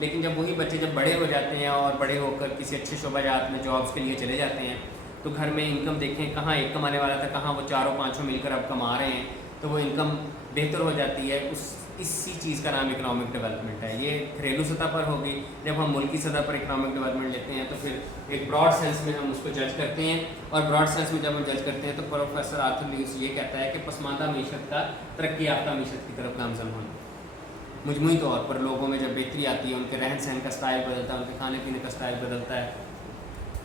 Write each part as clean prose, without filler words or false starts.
لیکن جب وہی بچے جب بڑے ہو جاتے ہیں اور بڑے ہو کر کسی اچھے شعبہ جات میں جابس کے لیے چلے جاتے ہیں تو گھر میں انکم دیکھیں کہاں ایک کمانے والا تھا کہاں وہ چاروں پانچوں مل کر اب کما رہے ہیں، تو وہ انکم بہتر ہو جاتی ہے. اسی چیز کا نام اکنامک ڈیولپمنٹ ہے. یہ گھریلو سطح پر ہوگی. جب ہم ملکی سطح پر اکنامک ڈیولپمنٹ لیتے ہیں تو پھر ایک براڈ سینس میں ہم اس کو جج کرتے ہیں، اور براڈ سینس میں جب ہم جج کرتے ہیں تو پروفیسر آرتھر لیوس یہ کہتا ہے کہ پسماندہ معیشت کا ترقی یافتہ معیشت کی طرف گامزن ہونا. مجموعی طور پر لوگوں میں جب بہتری آتی ہے، ان کے رہن سہن کا سٹائل بدلتا ہے، ان کے کھانے پینے کا سٹائل بدلتا ہے،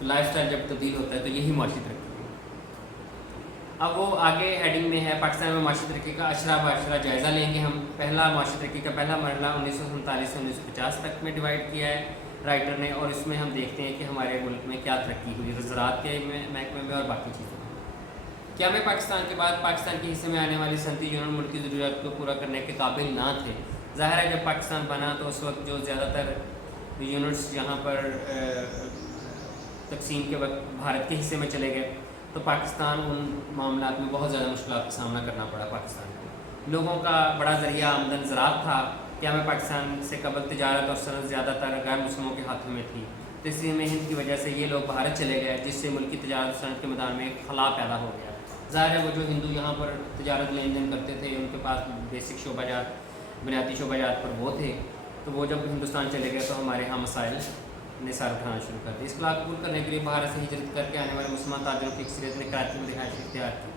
لائف سٹائل جب تبدیل ہوتا ہے تو یہی معاشی ترقی ہے. اب وہ آگے ہیڈنگ میں ہے پاکستان میں معاشی ترقی کا اشرا باشرا جائزہ لیں گے ہم. پہلا معاشی ترقی کا پہلا مرحلہ 1947 سے 1950 تک میں ڈیوائڈ کیا ہے رائٹر نے، اور اس میں ہم دیکھتے ہیں کہ ہمارے ملک میں کیا ترقی ہوئی زراعت کے محکمے میں اور باقی چیزوں میں. کیا میں پاکستان کے بعد پاکستان کے حصے میں آنے والی صنعتی یونٹ ملک کی ضروریات کو پورا کرنے کے قابل نہ تھے؟ ظاہر ہے جب پاکستان بنا تو اس وقت جو زیادہ تر یونٹس یہاں پر تقسیم کے وقت بھارت کے حصے میں چلے گئے تو پاکستان ان معاملات میں بہت زیادہ مشکلات کا سامنا کرنا پڑا. پاکستان کو لوگوں کا بڑا ذریعہ آمدن زراعت تھا. کیا میں پاکستان سے قبل تجارت اور صنعت زیادہ تر غیر مسلموں کے ہاتھوں میں تھی. تیسری میں ہند کی وجہ سے یہ لوگ بھارت چلے گئے جس سے ملکی تجارت اور صنعت کے میدان میں ایک خلا پیدا ہو گیا. ظاہر ہے وہ جو ہندو یہاں پر تجارت لین دین کرتے تھے ان کے پاس بیسک شعبہ جات بنیادی شعبہ جات پر وہ تھے، تو وہ جب ہندوستان چلے گئے تو ہمارے ہاں مسائل نے سر اٹھانا شروع کر دی. اس کو قبول کرنے کے لیے باہر سے ہجرت کر کے آنے والے مسلمان تاجروں کی اکثریت نے کراچی میں رہائش اختیار کی،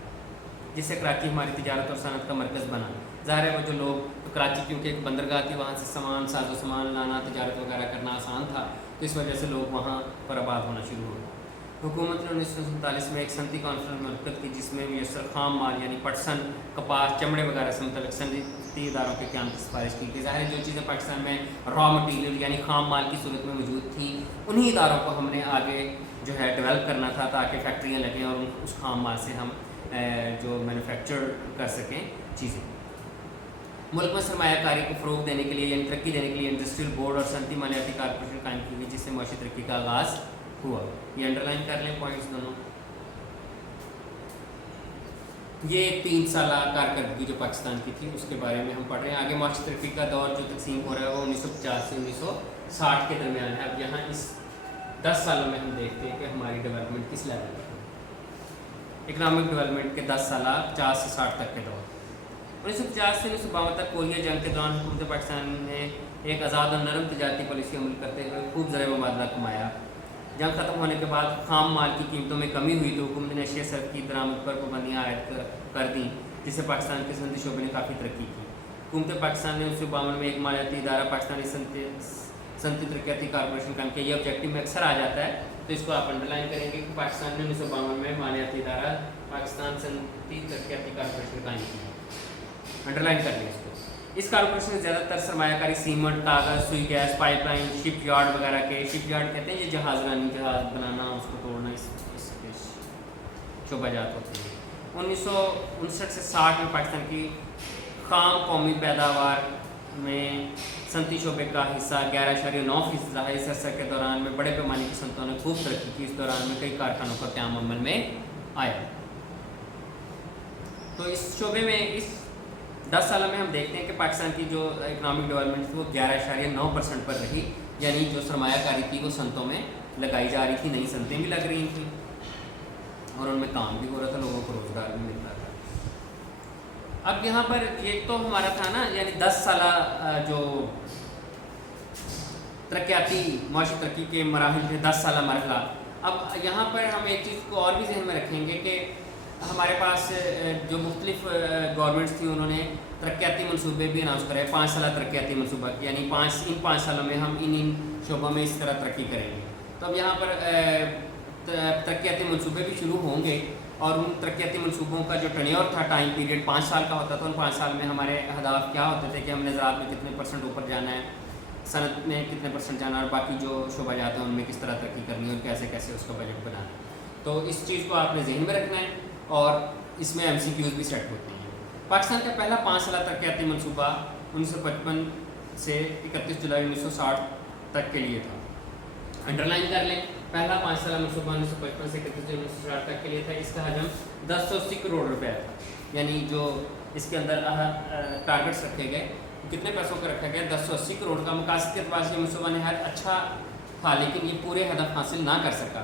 جس سے کراچی ہماری تجارت اور صنعت کا مرکز بنا. ظاہر ہے وہ جو لوگ کراچی کیونکہ ایک بندرگاہ تھی وہاں سے سامان ساز و سامان لانا تجارت وغیرہ کرنا آسان تھا، تو اس وجہ سے لوگ وہاں پر آباد ہونا شروع ہو گئے. حکومت نے 1947 میں ایک صنعتی کانفرنس منعقد کی جس میں میسر خام مال یعنی پٹسن کپاس چمڑے وغیرہ سے متعلق صنعتی اداروں کے قیام کی سفارش کی کہ ظاہر ہے جو چیزیں پاکستان میں را مٹیریل یعنی خام مال کی صورت میں موجود تھیں انہی اداروں کو ہم نے آگے جو ہے ڈیولپ کرنا تھا تاکہ فیکٹریاں لگیں اور اس خام مال سے ہم جو مینوفیکچر کر سکیں چیزیں. ملک میں سرمایہ کاری کو فروغ دینے کے لیے یعنی ترقی دینے کے لیے انڈسٹریل بورڈ اور صنعتی مالیاتی کارپوریشن قائم کی گئی جس سے معاشی ترقی کا آغاز ہوا. یہ انڈرلائن کر لیں پوائنٹس دونوں. یہ 3 سالہ کارکردگی جو پاکستان کی تھی اس کے بارے میں ہم پڑھ رہے ہیں. آگے معاشی ترقی کا دور جو تقسیم ہو رہا ہے وہ 1950 سے 1960 کے درمیان ہے. اب یہاں اس 10 سالوں میں ہم دیکھتے ہیں کہ ہماری ڈیولپمنٹ کس لیول پر ہے. اکنامک ڈیولپمنٹ کے 10 سالہ 50 سے 60 تک کے دور. 1950 سے 1952 تک کوریا جنگ کے دوران حکومت پاکستان نے ایک آزاد اور نرم تجارتی پالیسی عمل کرتے ہوئے خوب زر مبادلہ کمایا. جنگ ختم ہونے کے بعد خام مال کی قیمتوں میں کمی ہوئی تو حکومت نے اشیاء صرف کی درآمد پر پابندیاں عائد کر دیں جس سے پاکستان کے صنعتی شعبے نے کافی ترقی کی. حکومت پاکستان نے 1952 میں ایک مالیاتی ادارہ پاکستانی صنعتی ترقیاتی کارپوریشن قائم کیا. یہ آبجیکٹو میں اکثر آ جاتا ہے تو اس کو آپ انڈرلائن کریں گے کہ پاکستان نے 1952 میں مالیاتی ادارہ پاکستان صنعتی ترقیاتی کارپوریشن قائم کی. انڈرلائن کر لیں اس کو. اس کارپوریشن میں زیادہ تر سرمایہ کاری سیمنٹ کاغذ سوئی گیس پائپ لائن شپ یارڈ وغیرہ کے شپ یارڈ کہتے ہیں یہ جہاز رانی جہاز بنانا اس کو توڑنا اس کے شعبہ جات ہوتے ہیں. 1959 سے 60 میں پاکستان کی خام قومی پیداوار میں صنعتی شعبے کا حصہ 11.9% رہا. اس عرصے کے دوران میں بڑے پیمانے کی صنعتوں نے خوب ترقی کی. اس دوران میں کئی کارخانوں کا قیام عمل میں آیا. تو اس شعبے میں اس 10 سالوں میں ہم دیکھتے ہیں کہ پاکستان کی جو اکنامک ڈیولپمنٹ تھی وہ 11.9% پر رہی. یعنی جو سرمایہ کاری تھی وہ صنعتوں میں لگائی جا رہی تھی، نئی صنعتیں بھی لگ رہی تھیں اور ان میں کام بھی ہو رہا تھا، لوگوں کو روزگار بھی مل رہا تھا. اب یہاں پر یہ تو ہمارا تھا نا یعنی 10 سالہ جو ترقیاتی معاشی ترقی کے مراحل تھے 10 سالہ مرحلہ. اب یہاں پر ہم ایک چیز کو اور بھی ذہن میں رکھیں گے کہ ہمارے پاس جو مختلف گورنمنٹس تھیں انہوں نے ترقیاتی منصوبے بھی اناؤنس کرے. 5 سالہ ترقیاتی منصوبہ یعنی ان 5 سالوں میں ہم ان شعبوں میں اس طرح ترقی کریں گے. تو اب یہاں پر ترقیاتی منصوبے بھی شروع ہوں گے اور ان ترقیاتی منصوبوں کا جو ٹینیور تھا ٹائم پیریڈ 5 سال کا ہوتا تھا. ان 5 سال میں ہمارے اہداف کیا ہوتے تھے کہ ہم نے زراعت میں کتنے % اوپر جانا ہے، صنعت میں کتنے % جانا ہے اور باقی جو شعبہ جات ہیں ان میں کس طرح ترقی کرنی ہے اور کیسے کیسے اس کا بجٹ بنانا ہے. تو اس چیز کو آپ نے ذہن میں رکھنا ہے اور اس میں MCQs بھی سیٹ ہوتے ہیں. پاکستان کا پہلا 5 سالہ ترقیاتی منصوبہ 1955 سے 31 جولائی 1960 تک کے لیے تھا. انڈرلائن کر لیں. پہلا 5 سالہ منصوبہ 1955 سے 31 جولائی 1960 تک کے لیے تھا. اس کا حجم 1080 کروڑ روپے تھا. یعنی جو اس کے اندر ٹارگٹس رکھے گئے کتنے پیسوں کا رکھا گیا؟ 1080 کروڑ کا۔ مقاصد کے اعتبار سے منصوبہ نہایت اچھا تھا لیکن یہ پورے ہدف حاصل نہ کر سکا۔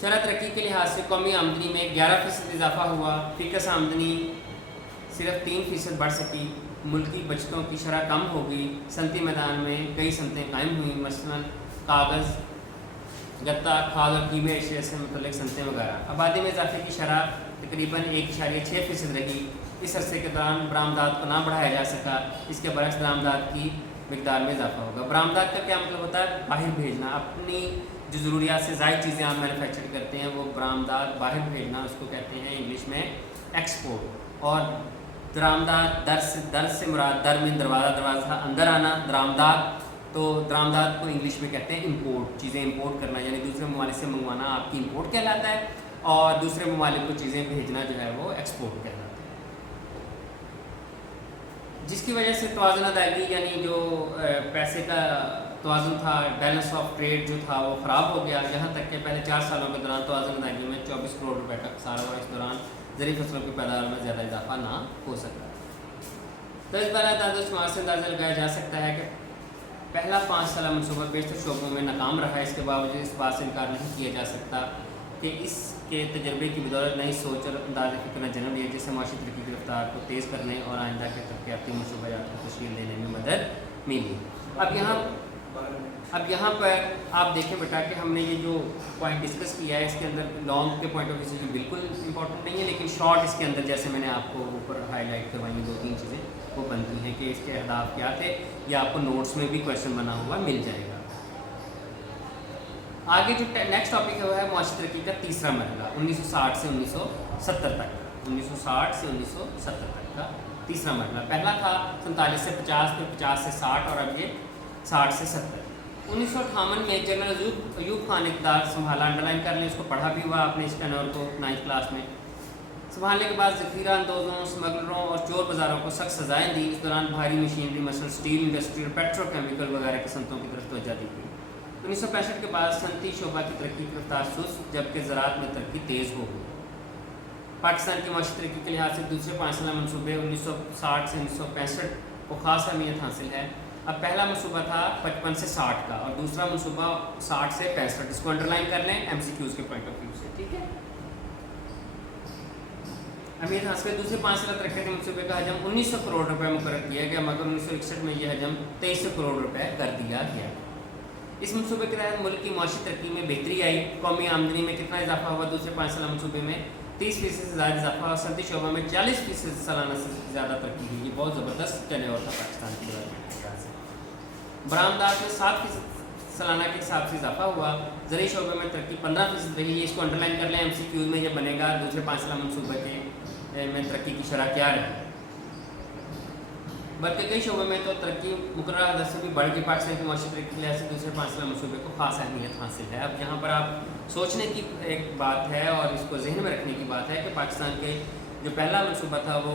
شرح ترقی کے لحاظ سے قومی آمدنی میں 11% اضافہ ہوا، فیکس آمدنی صرف 3% بڑھ سکی، ملکی بچتوں کی شرح کم ہو گئی، صنعتی میدان میں کئی صنعتیں قائم ہوئیں، مثلاً کاغذ، گتا، کھاد اور کیمیائی اشیاء سے متعلق صنعتیں وغیرہ۔ آبادی میں اضافے کی شرح تقریباً 1.6% رہی۔ اس عرصے کے دوران برآمدات کو نہ بڑھایا جا سکا، اس کے برعکس درآمدات کی مقدار میں اضافہ ہوگا۔ برآمدات کا کیا مطلب ہوتا ہے؟ باہر بھیجنا، اپنی جو ضروریات سے زائد چیزیں آپ مینوفیکچر کرتے ہیں وہ برآمدات باہر بھیجنا، اس کو کہتے ہیں انگلش میں ایکسپورٹ۔ اور درآمدات، در سے مراد، در میں دروازہ، دروازہ اندر آنا، درآمدات، تو درآمدات کو انگلش میں کہتے ہیں امپورٹ، چیزیں امپورٹ کرنا، یعنی دوسرے ممالک سے منگوانا آپ کی امپورٹ کہلاتا ہے، اور دوسرے ممالک کو چیزیں بھیجنا جو ہے وہ ایکسپورٹ کہلاتا ہے۔ جس کی وجہ سے توازن ادائیگی، یعنی جو پیسے کا توازن تھا، بیلنس آف ٹریڈ جو تھا وہ خراب ہو گیا، یہاں تک کہ پہلے 4 سالوں کے دوران توازن ادائیگی میں 24 کروڑ روپے کا خسارہ ہوا۔ اس دوران زرعی فصلوں کی پیداوار میں زیادہ اضافہ نہ ہو سکا۔ تو اس بارے اعداد و شمار سے اندازہ لگایا جا سکتا ہے کہ پہلا 5 سالہ منصوبہ بیشتر شعبوں میں ناکام رہا۔ اس کے باوجود اس بات سے انکار نہیں کیا جا سکتا کہ اس کے تجربے کی بدولت نئی سوچ اور انداز فکر نے جنم لیا، جس سے معاشی ترقی کی رفتار کو تیز کرنے اور آئندہ کے ترقیاتی منصوبات کو تشکیل دینے میں مدد ملی۔ اب یہاں پر آپ دیکھیں بیٹا کہ ہم نے یہ جو پوائنٹ ڈسکس کیا ہے، اس کے اندر لانگ کے پوائنٹ آف ویو سے جو بالکل امپورٹنٹ نہیں ہے، لیکن شارٹ اس کے اندر جیسے میں نے آپ کو اوپر ہائی لائٹ کروائی 2-3 چیزیں وہ بنتی ہیں کہ اس کے اہداف کیا تھے، یا آپ کو نوٹس میں بھی کویشچن بنا ہوا مل جائے گا۔ آگے جو نیکسٹ ٹاپک ہے وہ ہے معاشی ترقی کا تیسرا مرحلہ، 1960 سے 1970 تک کا، 1960 سے 1970 تک کا تیسرا مرحلہ۔ پہلا تھا 47 سے 50، پھر 50 سے 60، اور اب یہ 60 سے 70۔ 1958 میں جنرل ایوب خان نے اقتدار سنبھالا، انڈر لائن کر لیں، اس کو پڑھا بھی ہوا آپ نے اس ٹینور کو 9th کلاس میں۔ سنبھالنے کے بعد ذخیرہ اندوزوں، اسمگلروں اور چور بازاروں کو سخت سزائیں دی۔ اس دوران بھاری مشینری مثلا اسٹیل انڈسٹری اور پیٹرو کیمیکل وغیرہ کی صنعتوں کی طرف توجہ دی گئی۔ 1965 کے بعد صنعتی شعبہ کی ترقی کی رفتار سست، جبکہ زراعت میں ترقی تیز ہو گئی۔ پاکستان کی معاشی ترقی کے لحاظ سے دوسرے 5 سالہ منصوبے 1960 سے 1965 کو خاص اہمیت حاصل ہے۔ اب پہلا منصوبہ تھا 55 سے 60 کا، اور دوسرا منصوبہ 60 سے 65۔ اس کو انڈر لائن کر لیں MCQs کے پوائنٹ آف ویو سے، ٹھیک ہے۔ اہمیت حاصل ہے۔ دوسرے 5 سالہ ترقیاتی منصوبے کا حجم 1900 کروڑ روپے مقرر کیا گیا، مگر 1961 میں یہ حجم 2300 کروڑ روپے کر دیا گیا۔ اس منصوبے کے تحت ملک کی معاشی ترقی میں بہتری آئی۔ قومی آمدنی میں کتنا اضافہ ہوا؟ دوسرے 5 سالہ منصوبے میں 30% سے زیادہ اضافہ ہوا۔ صنعتی شعبہ میں 40% سالانہ سے زیادہ ترقی ہوئی۔ یہ بہت زبردست ٹینیور تھا پاکستان کی ڈیولپمنٹ کے لحاظ سے۔ برآمدات میں 7% سالانہ کے حساب سے اضافہ ہوا۔ زرعی شعبے میں ترقی 15% رہی۔ اس کو انڈر لائن کر لیں MCQs میں، یہ بنے گا دوسرے 5 سالہ منصوبے کے میں ترقی کی شرح کیا رہی۔ بلکہ کئی شعبوں میں تو ترقی مقررہ حد سے بھی بڑھ گئی۔ پاکستان کی معاشی ترقی کے لحاظ سے دوسرے 5 سالہ منصوبے کو خاص اہمیت حاصل ہے۔ اب یہاں پر آپ سوچنے کی ایک بات ہے اور اس کو ذہن میں رکھنے کی بات ہے کہ پاکستان کے جو پہلا منصوبہ تھا وہ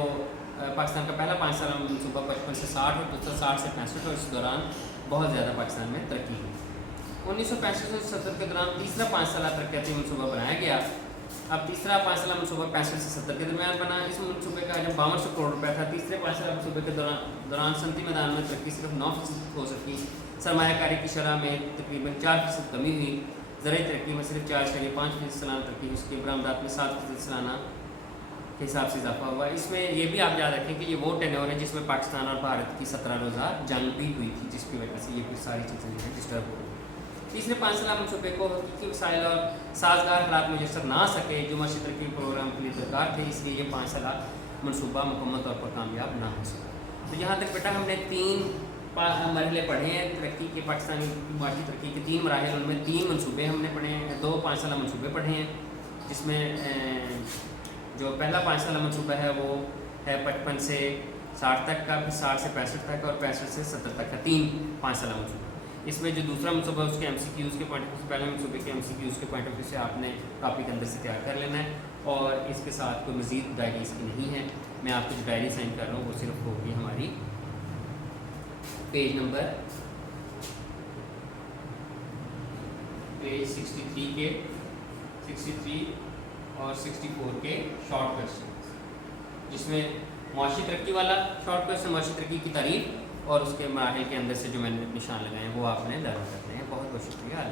پاکستان کا پہلا 5 سالہ منصوبہ 55 سے 60 اور دوسرا 60 سے 65، اور اس دوران بہت زیادہ پاکستان میں ترقی ہوئی۔ 1965 سے 70 کے دوران تیسرا 5 سالہ ترقیاتی منصوبہ بنایا گیا۔ اب تیسرا 5 سالہ منصوبہ 65 سے 70 کے درمیان بنا۔ اس منصوبے کا حجم 5200 کروڑ روپے تھا۔ تیسرے 5 سالہ منصوبے کے دوران صنعتی میدان میں ترقی صرف 9% ہو سکی۔ سرمایہ کاری کی شرح میں تقریباً 4% کمی ہوئی۔ زرعی ترقی میں صرف 4.5% سالانہ ترقی ہوئی۔ اس کی برآمدات میں 7% سالانہ کے حساب سے اضافہ ہوا۔ اس میں یہ بھی آپ یاد رکھیں کہ یہ وہ ٹینیور ہے جس میں پاکستان اور بھارت کی 17 روزہ جنگ بھی ہوئی تھی، جس کی وجہ سے یہ کچھ ساری چیزیں جو ہیں ڈسٹرب ہو گئی۔ تیسرے 5 سالہ منصوبے کو حقیقی وسائل اور سازگار حالات میسر نہ سکے جو معاشی ترقی پروگرام کے لیے درکار تھے، اس لیے یہ 5 سالہ منصوبہ مکمل طور پر کامیاب نہ ہو سکا۔ تو یہاں تک بیٹا ہم نے 3 مرحلے پڑھے ہیں ترقی کے، پاکستانی معاشی ترقی کے 3 مراحل، ان میں 3 منصوبے ہم نے پڑھے ہیں، 2 5 سالہ منصوبے پڑھے ہیں، جس میں جو پہلا 5 سالہ منصوبہ ہے وہ ہے 55 سے 60 تک کا، پھر 60 سے 65 تک، اور 65 سے 70 تک کا، 3 5 سالہ منصوبہ۔ اس میں جو دوسرا منصوبہ ہے اس کے MCQs کے پوائنٹ آف ویو سے، پہلے منصوبے کے MCQs کے پوائنٹ آف ویو سے آپ نے کاپی کے اندر سے تیار کر لینا ہے، اور اس کے ساتھ کوئی مزید ڈائری اس کی نہیں ہے۔ میں آپ کو جو ڈائری سائن کر رہا ہوں وہ صرف ہوگی ہماری پیج نمبر 63 کے 63 اور 64 کے شارٹ کویشچن، جس میں معاشی ترقی والا شارٹ کویشچن، معاشی ترقی کی تعریف اور اس کے مراحل کے اندر سے جو میں نے نشان لگائے ہیں وہ آپ نے لرن کرنے ہیں. بہت بہت شکریہ.